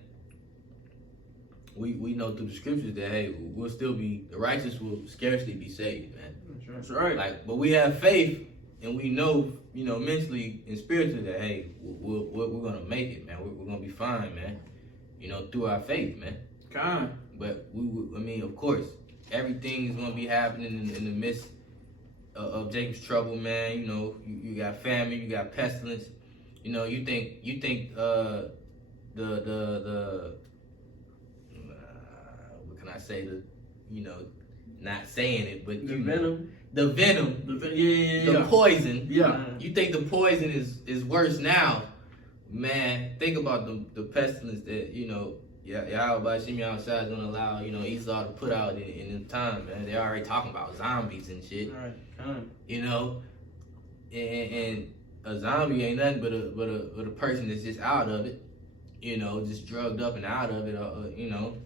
we know through the scriptures that hey, the righteous will scarcely be saved, man. That's right. Like, but we have faith, and we know, you know, mentally and spiritually that hey, we're gonna make it, man. We're gonna be fine, man. You know, through our faith, man. But I mean, of course, everything is gonna be happening in the midst of Jacob's trouble, man. You know, you got famine, you got pestilence. You know, you think what can I say? Not saying it, but the venom, the poison. Yeah. You think the poison is worse now, man? Think about the pestilence that Yahweh Shimei is gonna allow Esau to put out in time, man. They're already talking about zombies and shit. Right. You know, and a zombie ain't nothing but a person that's just out of it. You know, just drugged up and out of it. You know,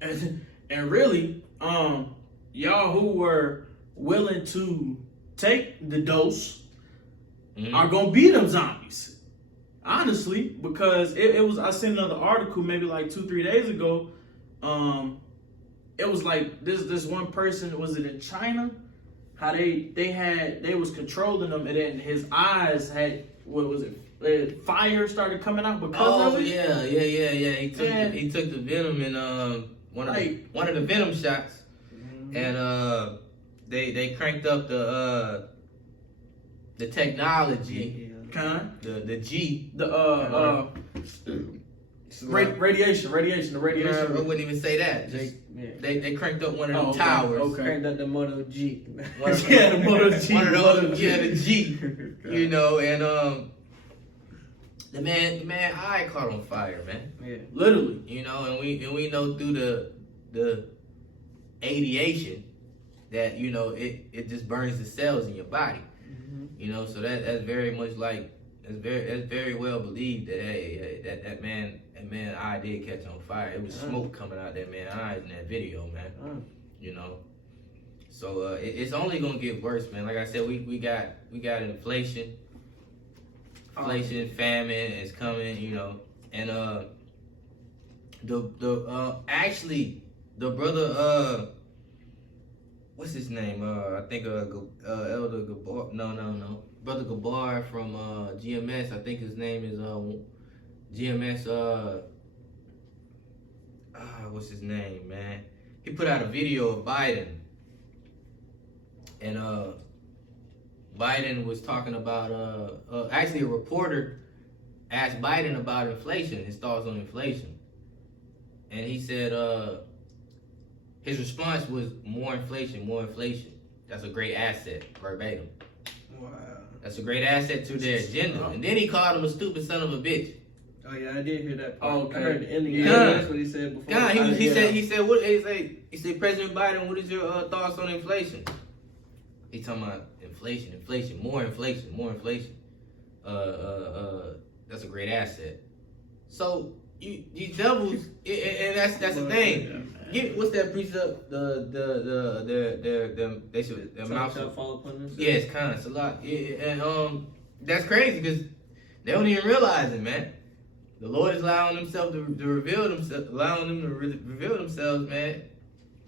and really, y'all who were willing to take the dose are gonna be them zombies. Honestly, because it was, I seen another article maybe like 2-3 days ago. It was like this one person, was it in China? How they was controlling him, and then his eyes had, what was it? Fire started coming out because of it. Yeah. He took the venom and one of the venom shots, and they cranked up the technology. The G. Radiation. I wouldn't even say that. They cranked up one of them towers. Okay. Cranked up the Moto G. The Moto G. One of those, the G. You know, and the man eye caught on fire, man. Yeah. Literally. You know, and we know through the radiation that it just burns the cells in your body. You know, so that's very much like that's very well believed that hey, that man eye did catch on fire. It was smoke coming out that man's eyes in that video, man. You know, So it's only gonna get worse, man. Like I said, we got inflation, famine is coming, you know, and actually the brother what's his name? I think Elder Gabar. No, Brother Gabar from GMS. I think his name is GMS. What's his name, man? He put out a video of Biden, and Biden was talking about actually a reporter asked Biden about inflation, his thoughts on inflation, and he said his response was more inflation. That's a great asset, verbatim. Wow. That's a great asset to their agenda. And then he called him a stupid son of a bitch. Oh yeah, I did hear that part. Oh, okay. I heard the ending. Yeah. That's what he said before. God, he said, President Biden, what is your thoughts on inflation? He talking about inflation, more inflation. That's a great asset. So you devils, and that's the thing. What's that precept? They should their mouth shall fall upon themselves. Yeah, it's kind of a lot. And that's crazy because they don't even realize it, man. The Lord is allowing himself to reveal themselves, reveal themselves, man.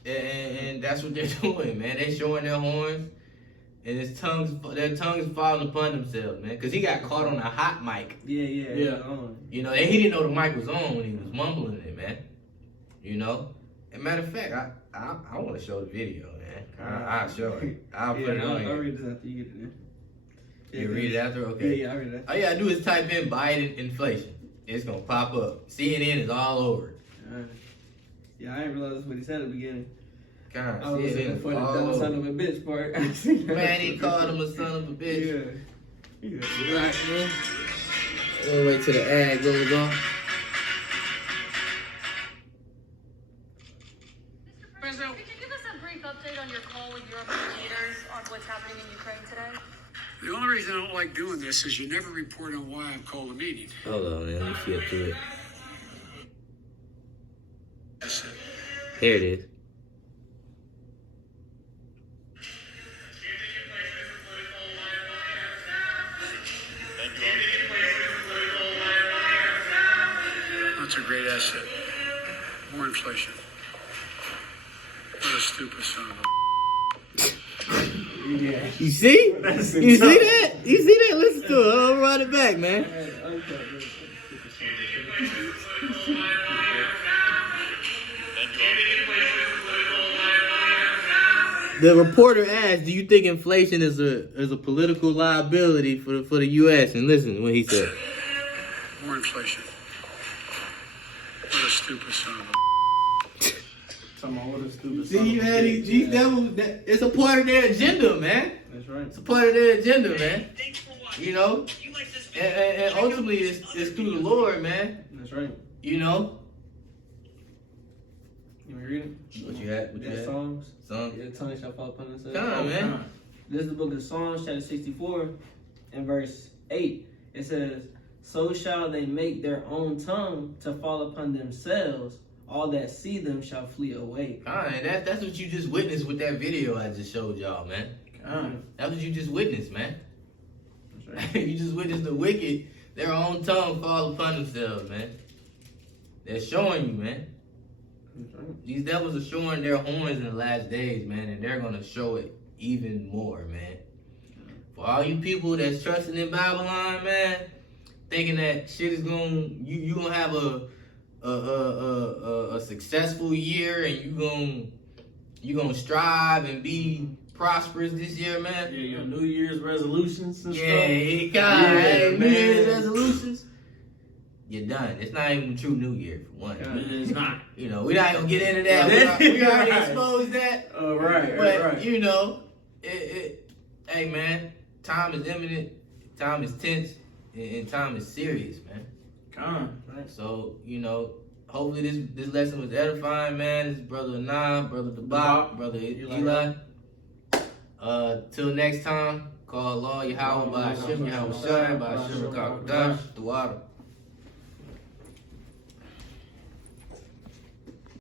And that's what they're doing, man. They're showing their horns, and their tongues falling upon themselves, man. Because he got caught on a hot mic. Yeah. You know, and he didn't know the mic was on when he was mumbling it, man. You know. As a matter of fact, I want to show the video, man. I'll show it. I'll put it on here. I'll read this after you get it in. You read it after? Okay. Yeah, I read it. All you gotta do is type in Biden inflation. It's gonna pop up. CNN is all over it. Yeah, I didn't realize that's what he said at the beginning. God, I was looking CNN for is the all dumb son over. of a bitch part. Man, he called him a son of a bitch. Yeah. Right, man. We'll wait till the ad goes on. President, could you give us a brief update on your call with European leaders on what's happening in Ukraine today? The only reason I don't like doing this is you never report on why I've called a meeting. Hold on, man. Let me skip to it. That's it. Here it is. That's a great asset. More inflation. What a stupid son of a... Yeah. You see? That's You see that? You see that? Listen to it. I'll run it back, man. The reporter asked, "Do you think inflation is a political liability for the U.S.?" And listen to what he said. More inflation. What a stupid son of a... Talking about what a stupid See, you had these devils. It's a part of their agenda, man. That's right. It's a part of their agenda, man. You know, and ultimately it's through the Lord, man. That's right. You know. You want to read it? What you had? What you Yeah, had? Psalms. Some. Your tongue shall fall upon themselves. Come on, man. This is the book of Psalms, chapter 64, and verse 8. It says, "So shall they make their own tongue to fall upon themselves. All that see them shall flee away." And that's what you just witnessed with that video I just showed y'all, man. That's what you just witnessed, man. That's right. You just witnessed the wicked, their own tongue fall upon themselves, man. They're showing you, man. These devils are showing their horns in the last days, man, and they're gonna show it even more, man. For all you people that's trusting in Babylon, man, thinking that shit is you gonna have a successful year and you gonna strive and be prosperous this year, man. Yeah, your New Year's resolutions and stuff. Hey, New Year's resolutions. You're done. It's not even a true New Year for one. It's not. You know, we're not gonna get into that. We already exposed that. Right. But you know, hey man, time is imminent, time is tense, and time is serious, man. Right. So you know, hopefully this lesson was edifying, man. This is Brother Anand, Brother Dabak, Brother Eli. Till next time, call Allah Yahweh by Hashem Yahweh Shai by Hashem Rakakash, the water.